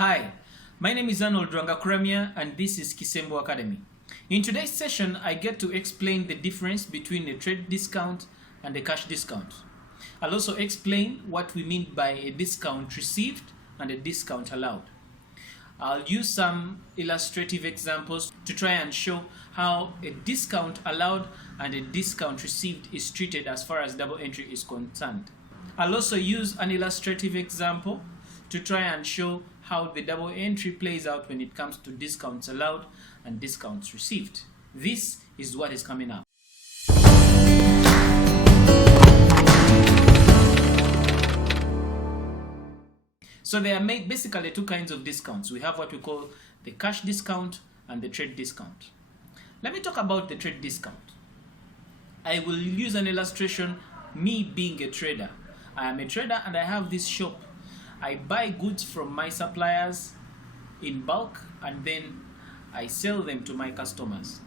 Hi, my name is Arnold Rangakuramia and this is Kisembo Academy. In today's session, I get to explain the difference between a trade discount and a cash discount. I'll also explain what we mean by a discount received and a discount allowed. I'll use some illustrative examples to try and show how a discount allowed and a discount received is treated as far as double entry is concerned. I'll also use an illustrative example to try and show how the double entry plays out when it comes to discounts allowed and discounts received. This is what is coming up. So there are basically two kinds of discounts. We have what we call the cash discount and the trade discount. Let me talk about the trade discount. I will use an illustration, me being a trader. I am a trader and I have this shop. I buy goods from my suppliers in bulk and then I sell them to my customers.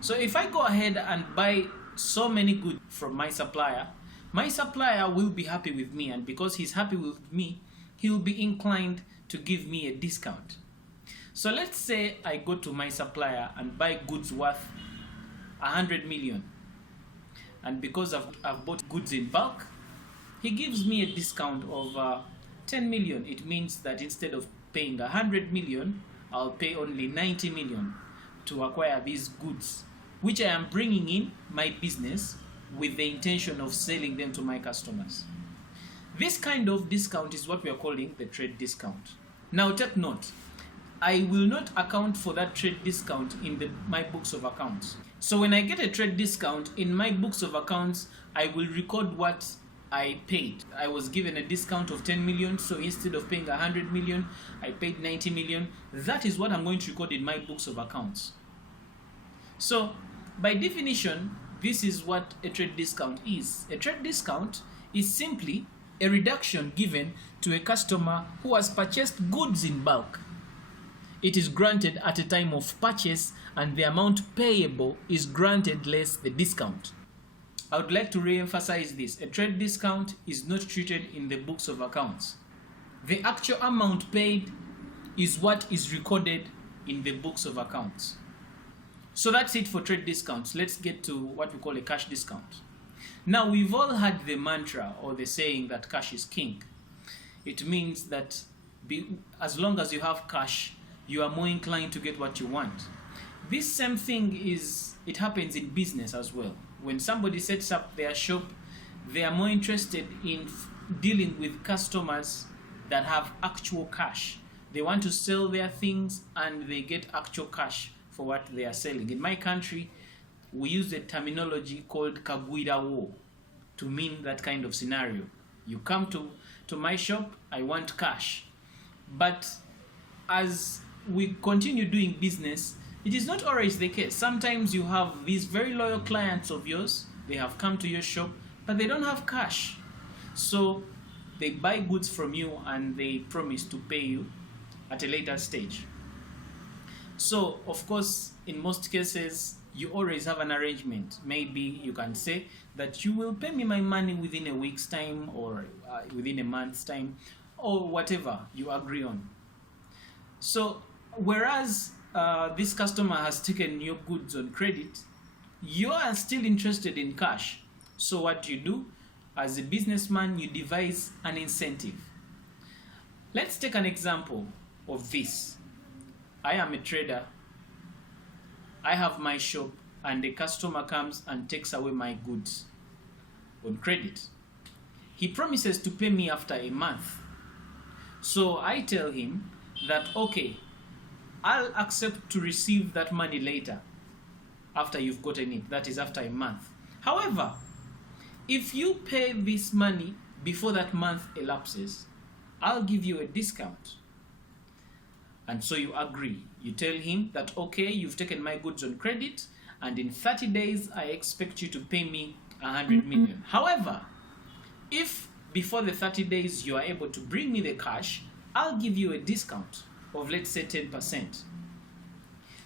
So if I go ahead and buy so many goods from my supplier will be happy with me, and because he's happy with me, he will be inclined to give me a discount. So let's say I go to my supplier and buy goods worth 100 million, and because I've bought goods in bulk, he gives me a discount of 10 million. It means that instead of paying 100 million, I'll pay only 90 million to acquire these goods, which I am bringing in my business with the intention of selling them to my customers. This kind of discount is what we are calling the trade discount. Now take note, I will not account for that trade discount in my books of accounts. So when I get a trade discount in my books of accounts, I will record what I paid. I was given a discount of 10 million, so instead of paying 100 million, I paid 90 million. That is what I'm going to record in my books of accounts. So by definition, this is what a trade discount is. A trade discount is simply a reduction given to a customer who has purchased goods in bulk. It is granted at a time of purchase and the amount payable is granted less the discount. I would like to re-emphasize this. A trade discount is not treated in the books of accounts. The actual amount paid is what is recorded in the books of accounts. So that's it for trade discounts. Let's get to what we call a cash discount. Now, we've all heard the mantra or the saying that cash is king. It means that as long as you have cash, you are more inclined to get what you want. This same thing it happens in business as well. When somebody sets up their shop, they are more interested in dealing with customers that have actual cash. They want to sell their things and they get actual cash for what they are selling. In my country, we use the terminology called kagwira wo to mean that kind of scenario. You come to my shop, I want cash. But as we continue doing business, it is not always the case. Sometimes you have these very loyal clients of yours, they have come to your shop, but they don't have cash. So they buy goods from you and they promise to pay you at a later stage. So, of course, in most cases, you always have an arrangement. Maybe you can say that you will pay me my money within a week's time or within a month's time or whatever you agree on. So, whereas this customer has taken your goods on credit, you are still interested in cash. So what do? As a businessman, you devise an incentive. Let's take an example of this. I am a trader. I have my shop and a customer comes and takes away my goods on credit. He promises to pay me after a month. So I tell him that, okay, I'll accept to receive that money later after you've gotten it, that is after a month. However, if you pay this money before that month elapses, I'll give you a discount. And so you agree. You tell him that, okay, you've taken my goods on credit and in 30 days I expect you to pay me 100 million. However, if before the 30 days you are able to bring me the cash, I'll give you a discount of, let's say, 10%.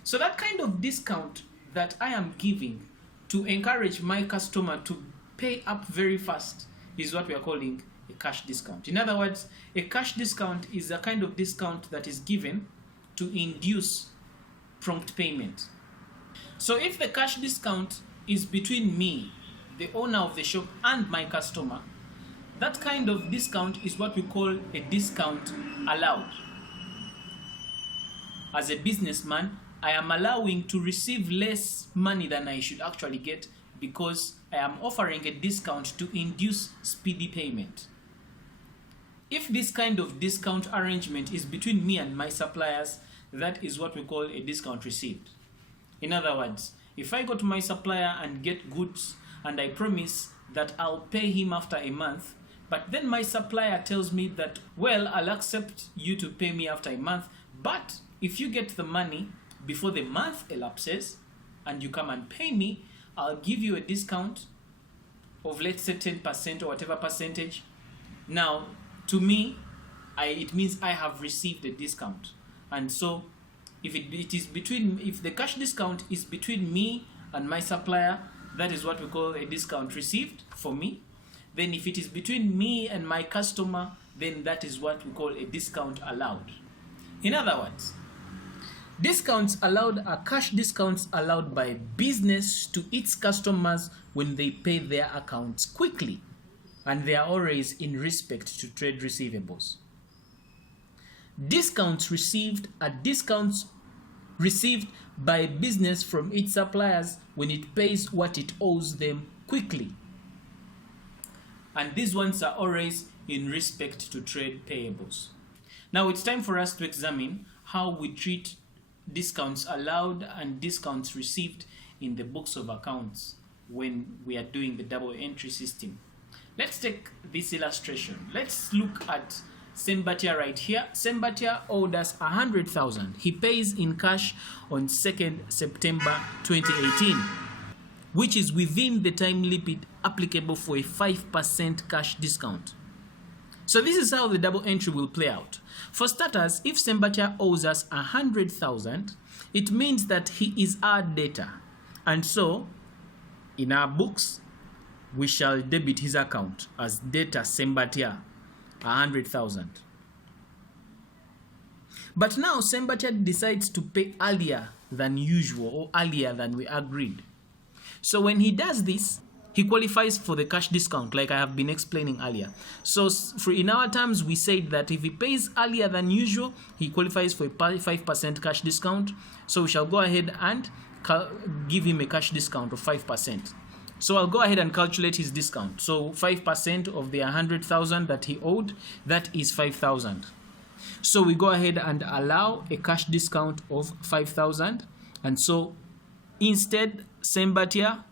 So that kind of discount that I am giving to encourage my customer to pay up very fast is what we are calling a cash discount. In other words, a cash discount is a kind of discount that is given to induce prompt payment. So if the cash discount is between me, the owner of the shop, and my customer, that kind of discount is what we call a discount allowed. As a businessman, I am allowing to receive less money than I should actually get because I am offering a discount to induce speedy payment. If this kind of discount arrangement is between me and my suppliers, that is what we call a discount received. In other words, if I go to my supplier and get goods and I promise that I'll pay him after a month, but then my supplier tells me that, well, I'll accept you to pay me after a month, but if you get the money before the month elapses and you come and pay me, I'll give you a discount of, let's say, 10% or whatever percentage. Now, to me, it means I have received a discount. And so if if the cash discount is between me and my supplier, that is what we call a discount received for me. Then if it is between me and my customer, then that is what we call a discount allowed. In other words, discounts allowed are cash discounts allowed by business to its customers when they pay their accounts quickly, and they are always in respect to trade receivables. Discounts received are discounts received by business from its suppliers when it pays what it owes them quickly. And these ones are always in respect to trade payables. Now it's time for us to examine how we treat discounts allowed and discounts received in the books of accounts when we are doing the double entry system. Let's take this illustration. Let's look at Sembatia right here. Sembatia owed us 100,000. He pays in cash on 2nd September 2018, which is within the time limit applicable for a 5% cash discount. So this is how the double entry will play out. For starters, if Sembatia owes us 100,000, it means that he is our debtor. And so, in our books, we shall debit his account as debtor Sembatia, 100,000. But now Sembatia decides to pay earlier than usual or earlier than we agreed. So when he does this, he qualifies for the cash discount, like I have been explaining earlier. So in our terms, we said that if he pays earlier than usual, he qualifies for a 5% cash discount. So we shall go ahead and give him a cash discount of 5%. So I'll go ahead and calculate his discount. So 5% of the 100,000 that he owed, that is 5,000. So we go ahead and allow a cash discount of 5,000. And so instead, Sembatia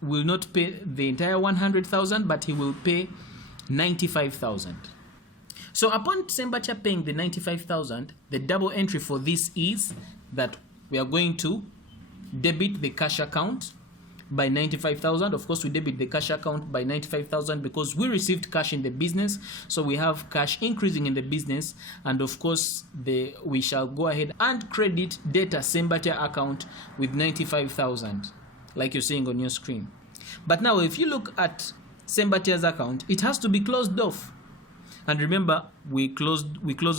will not pay the entire 100,000, but he will pay 95,000. So upon Sembatia paying the 95,000, the double entry for this is that we are going to debit the cash account by 95,000. Of course, we debit the cash account by 95,000 because we received cash in the business. So we have cash increasing in the business, and of course, we shall go ahead and credit data Sembatia account with 95,000, like you're seeing on your screen. But now, if you look at Sembatia's account, it has to be closed off. And remember, we close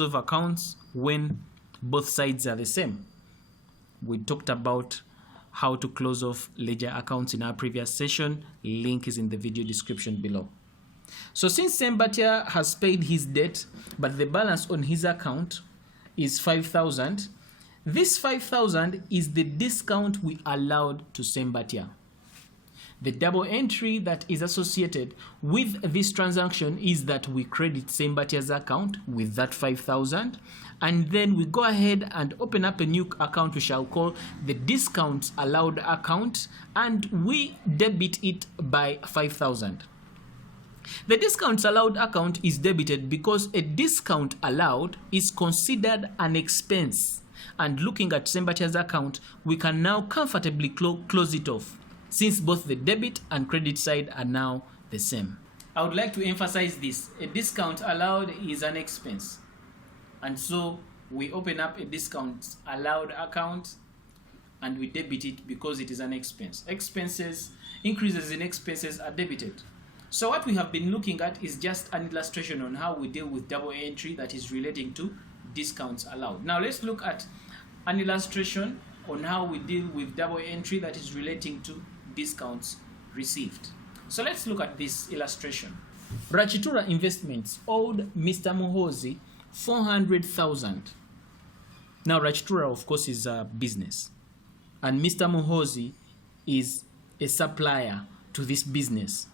off accounts when both sides are the same. We talked about how to close off ledger accounts in our previous session. Link is in the video description below. So since Sembatia has paid his debt, but the balance on his account is 5,000, this 5,000 is the discount we allowed to Sembatia. The double entry that is associated with this transaction is that we credit Sembatia's account with that 5,000, and then we go ahead and open up a new account we shall call the discounts allowed account, and we debit it by 5,000. The discounts allowed account is debited because a discount allowed is considered an expense, and looking at Sembatia's account, we can now comfortably close it off, since both the debit and credit side are now the same. I would like to emphasize this. A discount allowed is an expense. And so we open up a discount allowed account and we debit it because it is an expense. Increases in expenses are debited. So what we have been looking at is just an illustration on how we deal with double entry that is relating to discounts allowed. Now let's look at an illustration on how we deal with double entry that is relating to discounts received. So let's look at this illustration. Rachitura Investments owed Mr. Muhozi 400,000. Now Rachitura, of course, is a business, and Mr. Muhozi is a supplier to this business.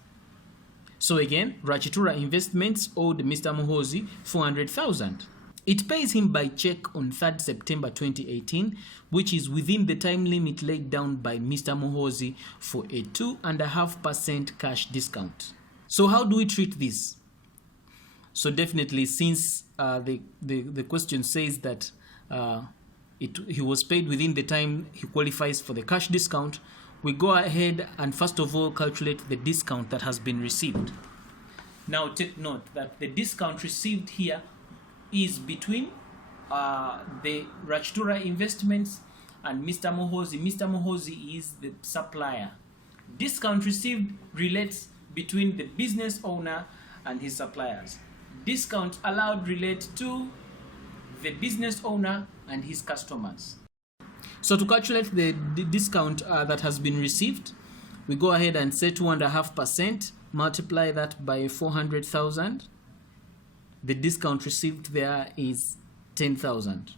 So again, Rachitura Investments owed Mr. Muhozi 400,000. It pays him by check on 3rd September 2018, which is within the time limit laid down by Mr. Muhozi for a 2.5% cash discount. So how do we treat this? So definitely, since the question says that he was paid within the time he qualifies for the cash discount, we go ahead and first of all calculate the discount that has been received. Now take note that the discount received here is between the Rachitura Investments and Mr. Muhozi. Mr. Muhozi is the supplier. Discount received relates between the business owner and his suppliers. Discount allowed relate to the business owner and his customers. So to calculate the discount that has been received, we go ahead and say 2.5%, multiply that by 400,000. The discount received there is 10,000.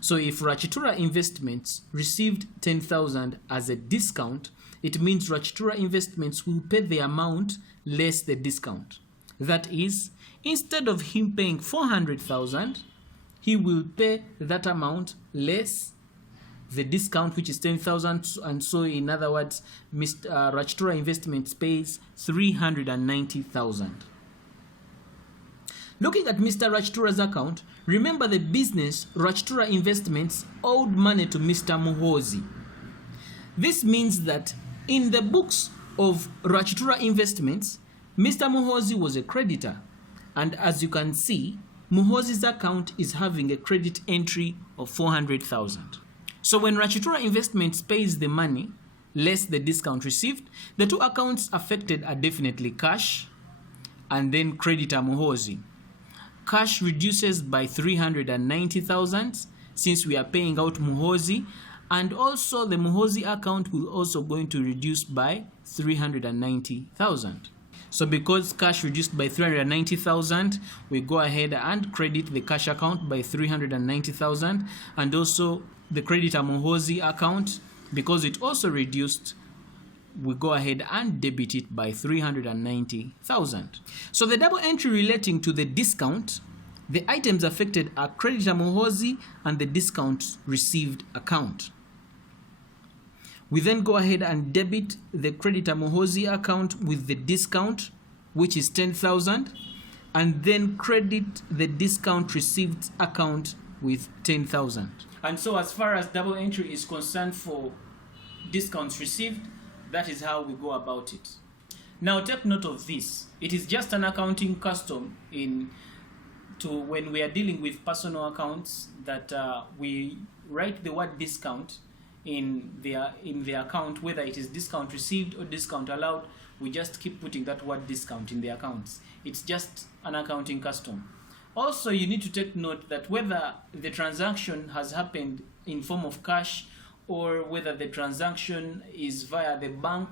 So if Rachitura Investments received 10,000 as a discount, it means Rachitura Investments will pay the amount less the discount. That is, instead of him paying 400,000, he will pay that amount less the discount, which is 10,000, and so in other words, Rachitura Investments pays 390,000. Looking at Mr. Rachitura's account, remember the business Rachitura Investments owed money to Mr. Muhozi. This means that in the books of Rachitura Investments, Mr. Muhozi was a creditor, and as you can see, Muhozi's account is having a credit entry of 400,000. So when Rachitura Investments pays the money less the discount received, the two accounts affected are definitely cash and then creditor Muhozi. Cash reduces by 390,000 since we are paying out Muhozi, and also the Muhozi account will also going to reduce by 390,000. So because cash reduced by 390,000, we go ahead and credit the cash account by 390,000, and also the creditor Muhozi account, because it also reduced, we go ahead and debit it by 390,000. So the double entry relating to the discount, the items affected are creditor Muhozi and the discount received account. We then go ahead and debit the creditor Muhozi account with the discount, which is 10,000, and then credit the discount received account with 10,000. And so as far as double entry is concerned for discounts received, that is how we go about it. Now take note of this. It is just an accounting custom when we are dealing with personal accounts that we write the word discount in the account, whether it is discount received or discount allowed. We just keep putting that word discount in the accounts. It's just an accounting custom. Also, you need to take note that whether the transaction has happened in form of cash or whether the transaction is via the bank,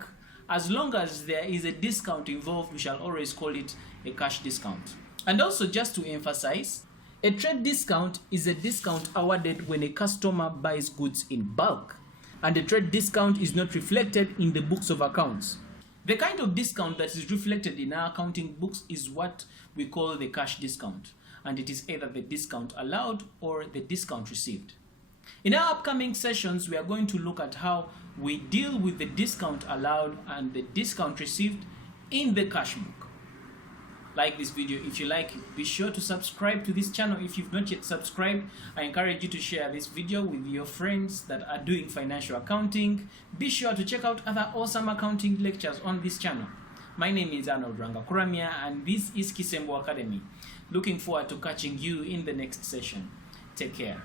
as long as there is a discount involved, we shall always call it a cash discount. And also, just to emphasize, a trade discount is a discount awarded when a customer buys goods in bulk, and a trade discount is not reflected in the books of accounts. The kind of discount that is reflected in our accounting books is what we call the cash discount, and it is either the discount allowed or the discount received. In our upcoming sessions, we are going to look at how we deal with the discount allowed and the discount received in the cash book. Like this video if you like it. Be sure to subscribe to this channel if you've not yet subscribed. I encourage you to share this video with your friends that are doing financial accounting. Be sure to check out other awesome accounting lectures on this channel. My name is Arnold Rangakuramia, and this is Kisembo Academy. Looking forward to catching you in the next session. Take care.